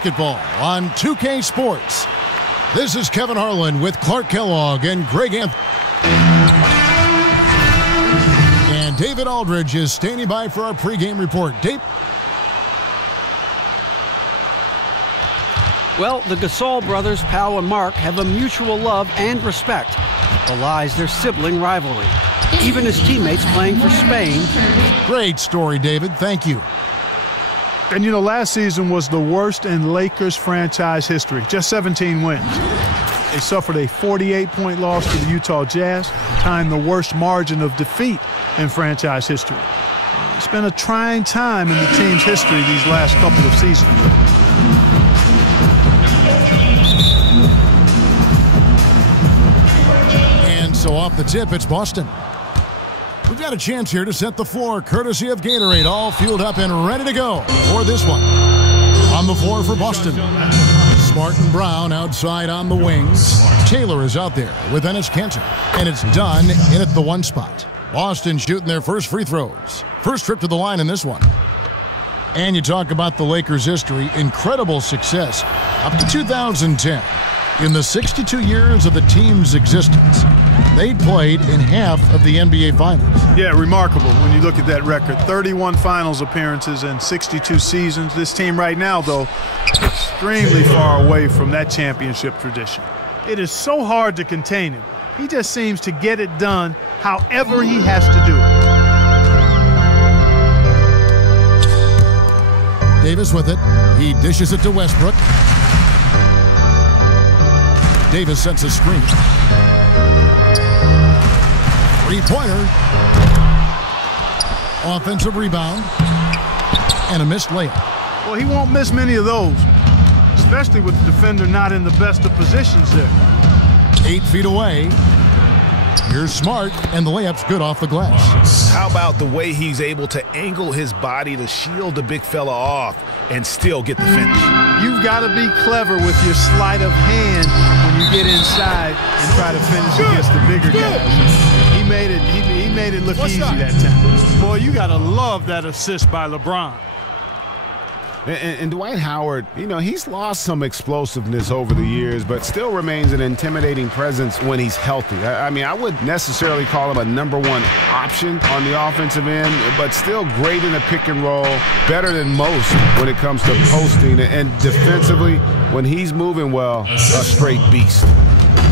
basketball on 2K Sports. This is Kevin Harlan with Clark Kellogg and Greg Anthony. And David Aldridge is standing by for our pregame report. Dave? Well, the Gasol brothers, Pau and Mark, have a mutual love and respect that belies their sibling rivalry. Even his teammates playing for Spain. Great story, David. Thank you. And, you know, last season was the worst in Lakers franchise history. Just 17 wins. They suffered a 48-point loss to the Utah Jazz, tying the worst margin of defeat in franchise history. It's been a trying time in the team's history these last couple of seasons. And so off the tip, it's Boston. We've got a chance here to set the floor, courtesy of Gatorade, all fueled up and ready to go for this one. On the floor for Boston, Smart and Brown outside on the wings. Taylor is out there with Enes Kanter, and it's done in at the one spot. Boston shooting their first free throws. First trip to the line in this one. And you talk about the Lakers' history, incredible success up to 2010. In the 62 years of the team's existence, they played in half of the NBA Finals. Yeah, remarkable when you look at that record. 31 Finals appearances in 62 seasons. This team right now, though, extremely far away from that championship tradition. It is so hard to contain him. He just seems to get it done however he has to do it. Davis with it. He dishes it to Westbrook. Davis sets a screen. Three-pointer. Offensive rebound. And a missed layup. Well, he won't miss many of those, especially with the defender not in the best of positions there. 8 feet away. Here's Smart, and the layup's good off the glass. How about the way he's able to angle his body to shield the big fella off and still get the finish? You've got to be clever with your sleight of hand when you get inside and try to finish against the bigger guys. He made it look easy that time. Boy, you got to love that assist by LeBron. And Dwight Howard, you know, he's lost some explosiveness over the years, but still remains an intimidating presence when he's healthy. I mean, I wouldn't necessarily call him a #1 option on the offensive end, but still great in the pick and roll, better than most when it comes to posting. And defensively, when he's moving well, a straight beast.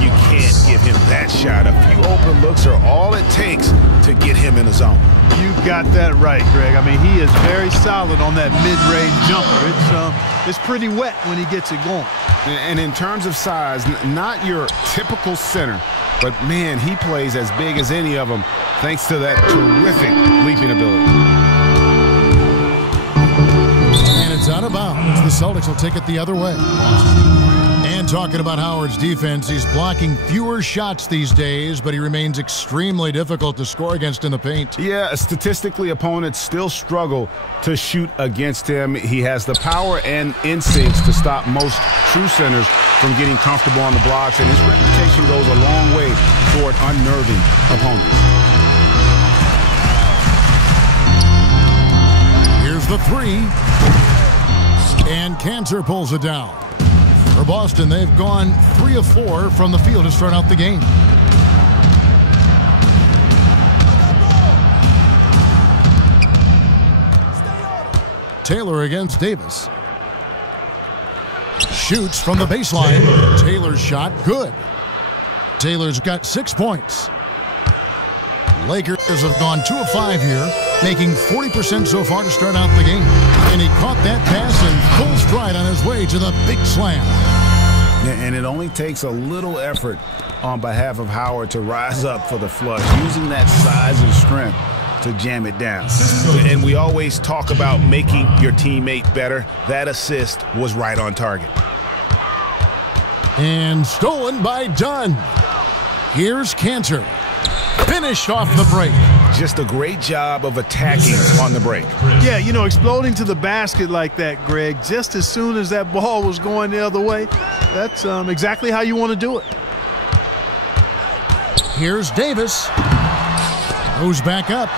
You can't give him that shot. A few open looks are all it takes to get him in the zone. You got that right, Greg. I mean, he is very solid on that mid-range jumper. It's pretty wet when he gets it going. And in terms of size, not your typical center, but man, he plays as big as any of them thanks to that terrific leaping ability. And it's out of bounds. The Celtics will take it the other way. And talking about Howard's defense, he's blocking fewer shots these days, but he remains extremely difficult to score against in the paint. Yeah, statistically, opponents still struggle to shoot against him. He has the power and instincts to stop most true centers from getting comfortable on the blocks, and his reputation goes a long way toward unnerving opponents. Here's the three. And Kanter pulls it down. For Boston, they've gone 3 of 4 from the field to start out the game. Taylor against Davis. Shoots from the baseline. Taylor's shot, good. Taylor's got 6 points. Lakers have gone 2 of 5 here, making 40% so far to start out the game. And he caught that pass in full stride on his way to the big slam. And it only takes a little effort on behalf of Howard to rise up for the flush, using that size and strength to jam it down. And we always talk about making your teammate better. That assist was right on target. And stolen by Dunn. Here's Kanter. Finished off the break. Just a great job of attacking on the break. Yeah, you know, exploding to the basket like that, Greg, just as soon as that ball was going the other way, that's exactly how you want to do it. Here's Davis. Goes back up.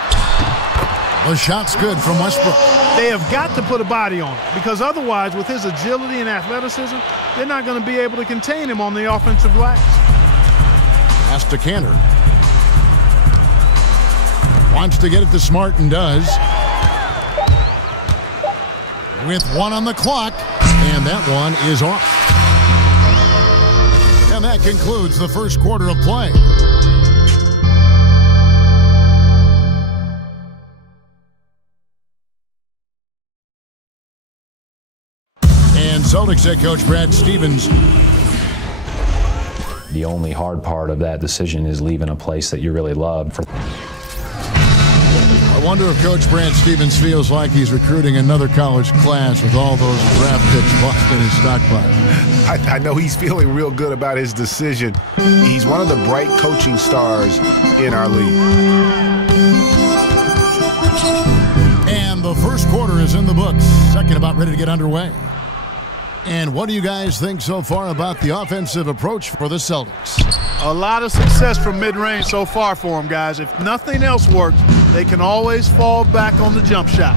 The shot's good from Westbrook. They have got to put a body on it because otherwise, with his agility and athleticism, they're not going to be able to contain him on the offensive glass. Pass to Cantor. Wants to get it to Smart and does. With 1 on the clock, and that one is off. And that concludes the first quarter of play. And Celtics head coach Brad Stevens. The only hard part of that decision is leaving a place that you really love. I wonder if Coach Brad Stevens feels like he's recruiting another college class with all those draft picks Boston is stockpiling. I know he's feeling real good about his decision. He's one of the bright coaching stars in our league. And the first quarter is in the books. Second about ready to get underway. And what do you guys think so far about the offensive approach for the Celtics? A lot of success from mid-range so far for them, guys. If nothing else works, they can always fall back on the jump shot.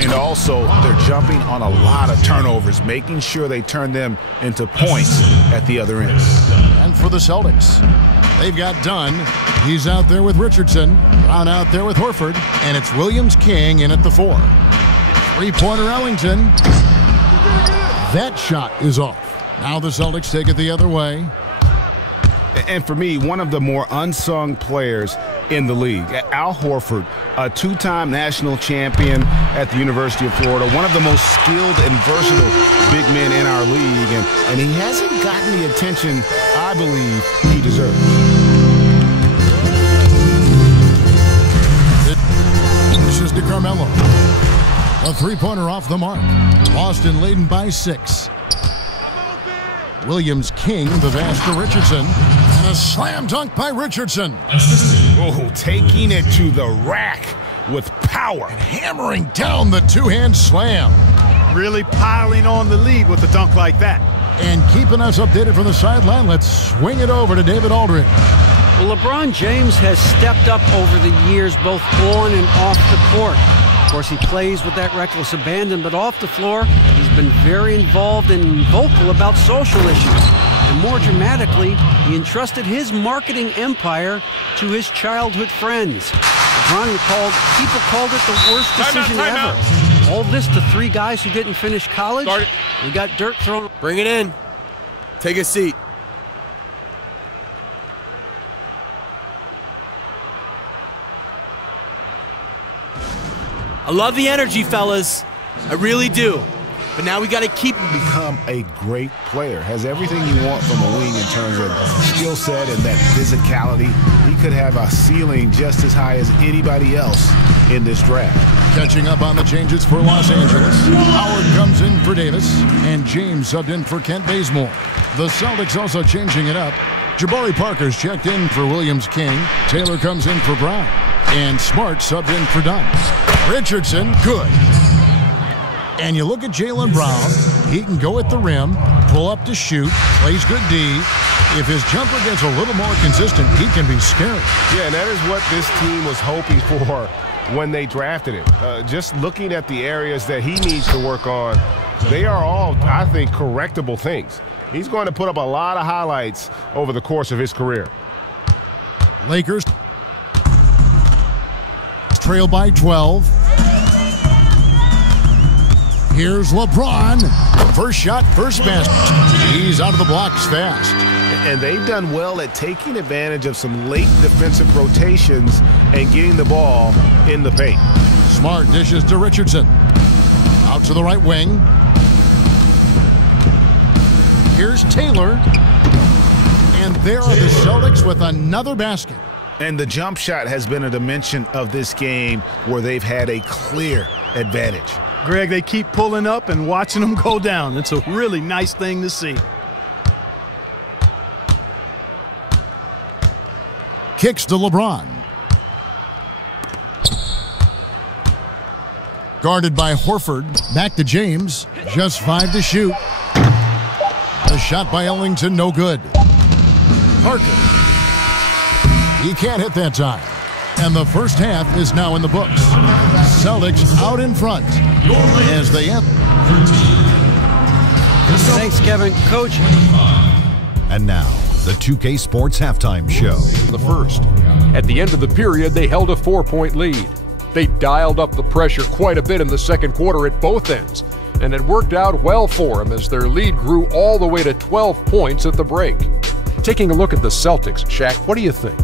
And also, they're jumping on a lot of turnovers, making sure they turn them into points at the other end. And for the Celtics, they've got Dunn. He's out there with Richardson. Brown out there with Horford. And it's Williams King in at the 4. Three-pointer Ellington. That shot is off. Now the Celtics take it the other way. And for me, one of the more unsung players in the league, Al Horford, a 2-time national champion at the University of Florida, one of the most skilled and versatile big men in our league, and he hasn't gotten the attention I believe he deserves. This is DeCarmelo. A three-pointer off the mark. Boston leading by 6. Williams King, the pass to Richardson. And a slam dunk by Richardson. Oh, taking it to the rack with power. Hammering down the two-hand slam. Really piling on the lead with a dunk like that. And keeping us updated from the sideline, let's swing it over to David Aldridge. Well, LeBron James has stepped up over the years, both on and off the court. Of course, he plays with that reckless abandon, but off the floor, he's been very involved and vocal about social issues. And more dramatically, he entrusted his marketing empire to his childhood friends. LeBron people called it the worst decision ever. All this to 3 guys who didn't finish college. We got dirt thrown. Bring it in. Take a seat. I love the energy, fellas. I really do. But now we got to keep become a great player. Has everything you want from a wing in terms of skill set and that physicality. He could have a ceiling just as high as anybody else in this draft. Catching up on the changes for Los Angeles. Howard comes in for Davis, and James subbed in for Kent Bazemore. The Celtics also changing it up. Jabari Parker's checked in for Williams King. Taylor comes in for Brown. And Smart subbed in for Dunn. Richardson, good. And you look at Jaylen Brown, he can go at the rim, pull up to shoot, plays good D. If his jumper gets a little more consistent, he can be scary. Yeah, and that is what this team was hoping for when they drafted him. Just looking at the areas that he needs to work on, they are all, I think, correctable things. He's going to put up a lot of highlights over the course of his career. Lakers trail by 12. Here's LeBron. First shot, first basket. He's out of the blocks fast. And they've done well at taking advantage of some late defensive rotations and getting the ball in the paint. Smart dishes to Richardson. Out to the right wing. Here's Taylor. And there are the Celtics with another basket. And the jump shot has been a dimension of this game where they've had a clear advantage. Greg, they keep pulling up and watching them go down. It's a really nice thing to see. Kicks to LeBron. Guarded by Horford. Back to James. Just 5 to shoot. A shot by Ellington, no good. Parker. He can't hit that time. And the first half is now in the books. Celtics out in front as they have. Thanks, Kevin. Coach. And now, the 2K Sports Halftime Show. The first. At the end of the period, they held a 4-point lead. They dialed up the pressure quite a bit in the second quarter at both ends, and it worked out well for them as their lead grew all the way to 12 points at the break. Taking a look at the Celtics, Shaq, what do you think?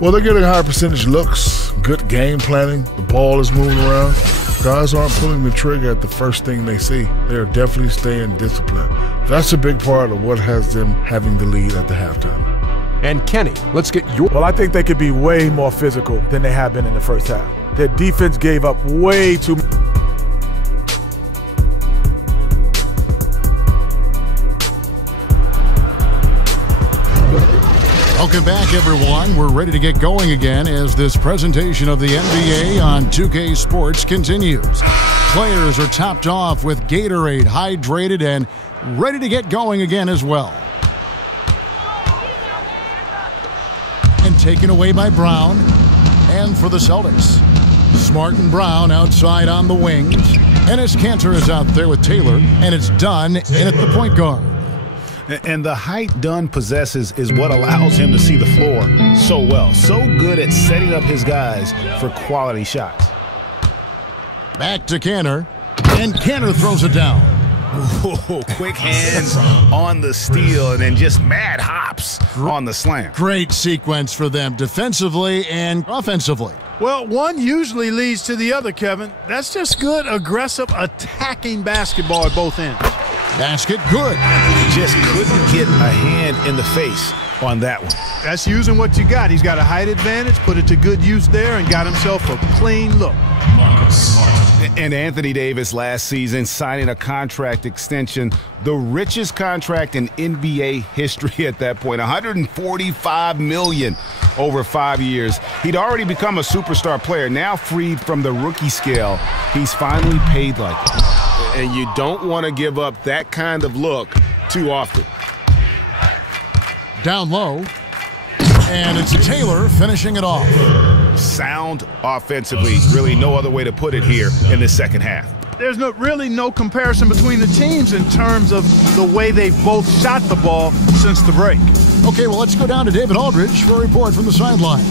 Well, they're getting high percentage looks, good game planning, the ball is moving around. Guys aren't pulling the trigger at the first thing they see. They're definitely staying disciplined. That's a big part of what has them having the lead at the halftime. And Kenny, let's get your... Well, I think they could be way more physical than they have been in the first half. Their defense gave up way too much. Welcome back, everyone. We're ready to get going again as this presentation of the NBA on 2K Sports continues. Players are topped off with Gatorade, hydrated, and ready to get going again as well. And taken away by Brown. And for the Celtics, Smart and Brown outside on the wings. Enes Kanter is out there with Taylor, and it's Dunn in at the point guard. And the height Dunn possesses is what allows him to see the floor so well. So good at setting up his guys for quality shots. Back to Kanter, and Kanter throws it down. Ooh, quick hands on the steal and then just mad hops on the slam. Great sequence for them defensively and offensively. Well, one usually leads to the other, Kevin. That's just good, aggressive, attacking basketball at both ends. Basket good. Just couldn't get a hand in the face on that one. That's using what you got. He's got a height advantage, put it to good use there, and got himself a clean look. And Anthony Davis last season signing a contract extension, the richest contract in NBA history at that point, $145 million over 5 years. He'd already become a superstar player, now freed from the rookie scale. He's finally paid like it. And you don't want to give up that kind of look too often. Down low, and it's Taylor finishing it off. Sound offensively, really no other way to put it here in the second half. There's really no comparison between the teams in terms of the way they've both shot the ball since the break. Okay, well, let's go down to David Aldridge for a report from the sideline.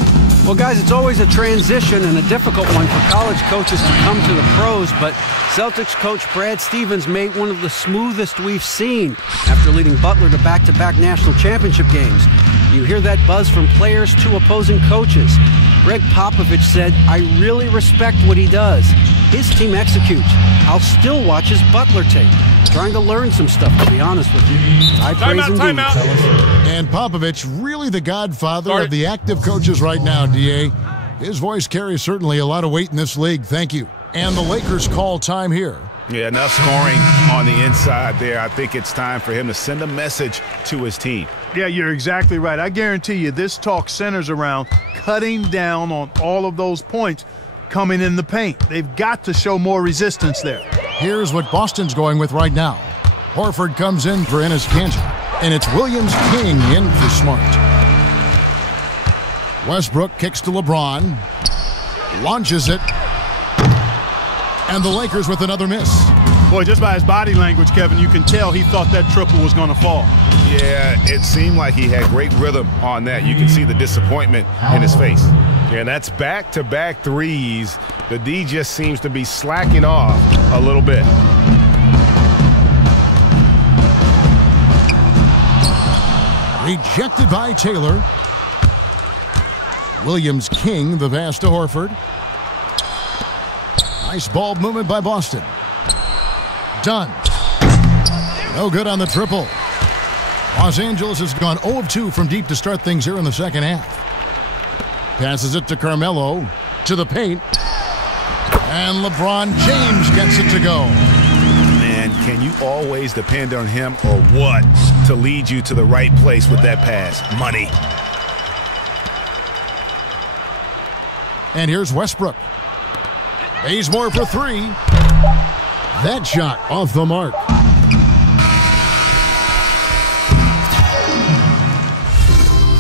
Well, guys, it's always a transition and a difficult one for college coaches to come to the pros, but Celtics coach Brad Stevens made one of the smoothest we've seen after leading Butler to back-to-back national championship games. You hear that buzz from players to opposing coaches. Greg Popovich said, "I really respect what he does. His team executes. I'll still watch his Butler tape. Trying to learn some stuff, to be honest with you." I praise indeed, fellas. And Popovich, really the godfather of the active coaches right now, DA. His voice carries certainly a lot of weight in this league. Thank you. And the Lakers call time here. Yeah, enough scoring on the inside there. I think it's time for him to send a message to his team. Yeah, you're exactly right. I guarantee you this talk centers around cutting down on all of those points coming in the paint. They've got to show more resistance there. Here's what Boston's going with right now. Horford comes in for Enes Kanter, and it's Williams King in for Smart. Westbrook kicks to LeBron, launches it, and the Lakers with another miss. Boy, just by his body language, Kevin, you can tell he thought that triple was going to fall. Yeah, it seemed like he had great rhythm on that. You can see the disappointment in his face. Yeah, and that's back-to-back threes. The D just seems to be slacking off a little bit. Rejected by Taylor. Williams King, the pass to Horford. Nice ball movement by Boston. Done. No good on the triple. Los Angeles has gone 0 of 2 from deep to start things here in the second half. Passes it to Carmelo, to the paint. And LeBron James gets it to go. Man, can you always depend on him or what to lead you to the right place with that pass? Money. And here's Westbrook. Bazemore for three. That shot off the mark.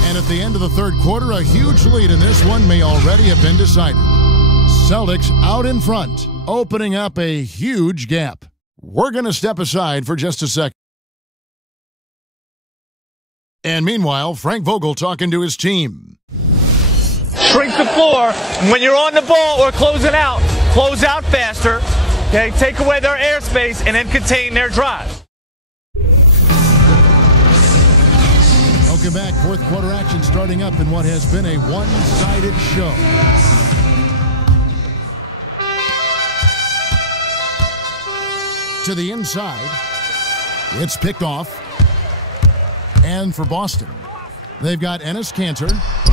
And at the end of the third quarter, a huge lead in this one may already have been decided. Celtics out in front, opening up a huge gap. We're going to step aside for just a second. And meanwhile, Frank Vogel talking to his team. Shrink the floor. When you're on the ball or close out faster. Okay, take away their airspace and then contain their drive. Welcome back. Fourth quarter action starting up in what has been a one-sided show. To the inside. It's picked off. And for Boston, they've got Enes Kanter.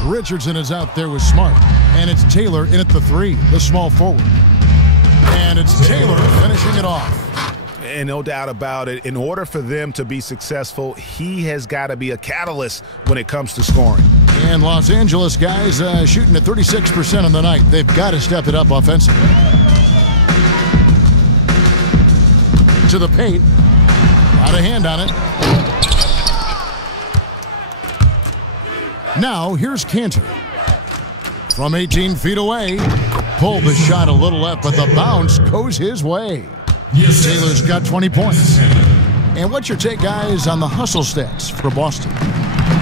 Richardson is out there with Smart. And it's Taylor in at the three, the small forward. And it's Taylor finishing it off. And no doubt about it, in order for them to be successful, he has got to be a catalyst when it comes to scoring. And Los Angeles guys shooting at 36% on the night. They've got to step it up offensively. To the paint. Got a hand on it. Now, here's Kanter. From 18 feet away. Pulled the shot a little left, but the bounce goes his way. Taylor's got 20 points. And what's your take, guys, on the hustle stats for Boston?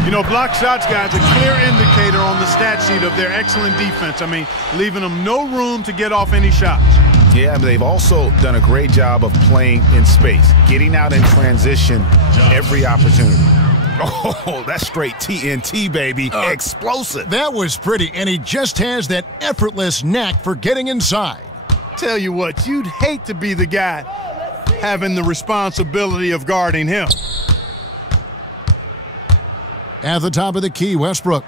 You know, block shots, guys, a clear indicator on the stat sheet of their excellent defense. I mean, leaving them no room to get off any shots. Yeah, they've also done a great job of playing in space, getting out in transition every opportunity. Oh, that's straight TNT, baby. Explosive. That was pretty, and he just has that effortless knack for getting inside. Tell you what, you'd hate to be the guy having the responsibility of guarding him. At the top of the key, Westbrook.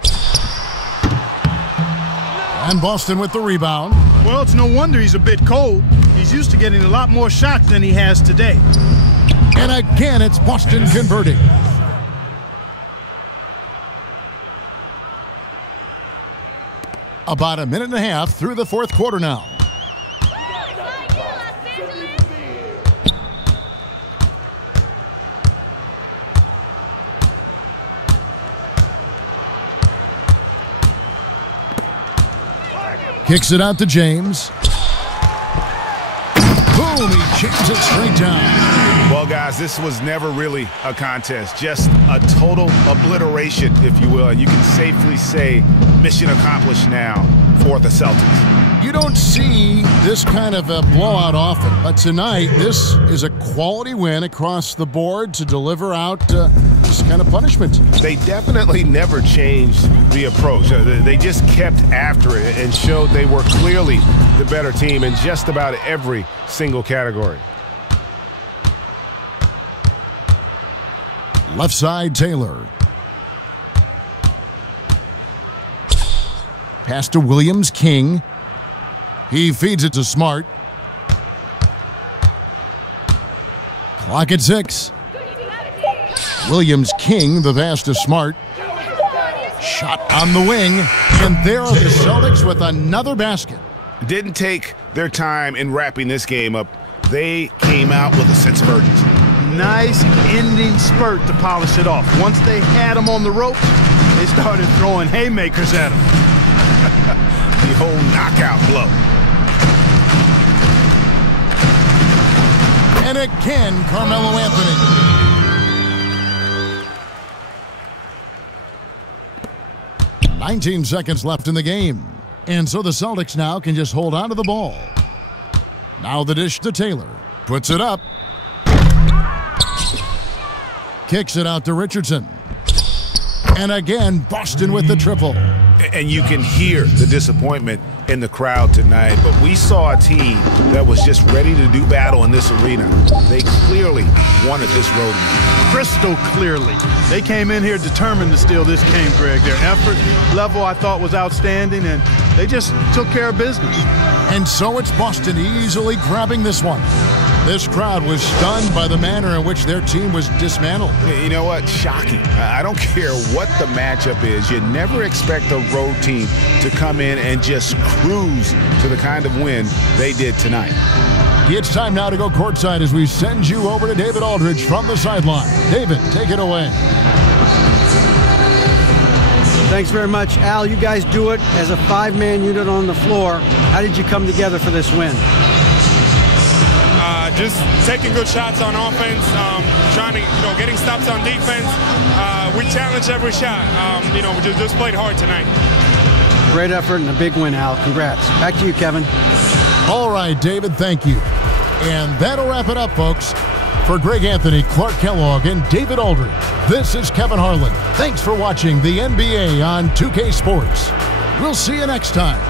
And Boston with the rebound. Well, it's no wonder he's a bit cold. He's used to getting a lot more shots than he has today. And again, it's Boston converting. About a minute and a half through the fourth quarter now. Kicks it out to James. Boom, he chips it straight down. Well, guys, this was never really a contest. Just a total obliteration, if you will. And you can safely say mission accomplished now for the Celtics. You don't see this kind of a blowout often, but tonight this is a quality win across the board to deliver out this kind of punishment. They definitely never changed the approach. They just kept after it and showed they were clearly the better team in just about every single category. Left side, Taylor. Pass to Williams, King. He feeds it to Smart. Clock at 6. Williams, King, the pass to Smart. Shot on the wing. And there are the Celtics with another basket. Didn't take their time in wrapping this game up. They came out with a sense of urgency. Nice ending spurt to polish it off. Once they had him on the ropes, they started throwing haymakers at him. The whole knockout blow. And again, Carmelo Anthony. "19 seconds left in the game. And so the Celtics now can just hold on to the ball. Now the dish to Taylor. Puts it up. Kicks it out to Richardson. And again, Boston with the triple. And you can hear the disappointment in the crowd tonight. But we saw a team that was just ready to do battle in this arena. They clearly wanted this road win. Crystal clearly. They came in here determined to steal this game, Greg. Their effort level, I thought, was outstanding, and they just took care of business. And so it's Boston easily grabbing this one. This crowd was stunned by the manner in which their team was dismantled. You know what? Shocking. I don't care what the matchup is. You never expect a road team to come in and just cruise to the kind of win they did tonight. It's time now to go courtside as we send you over to David Aldridge from the sideline. David, take it away. Thanks very much. Al, you guys do it as a 5-man unit on the floor. How did you come together for this win? Just taking good shots on offense, trying to, getting stops on defense. We challenged every shot. We just played hard tonight. Great effort and a big win, Al. Congrats. Back to you, Kevin. All right, David, thank you. And that'll wrap it up, folks. For Greg Anthony, Clark Kellogg, and David Aldridge, this is Kevin Harlan. Thanks for watching the NBA on 2K Sports. We'll see you next time.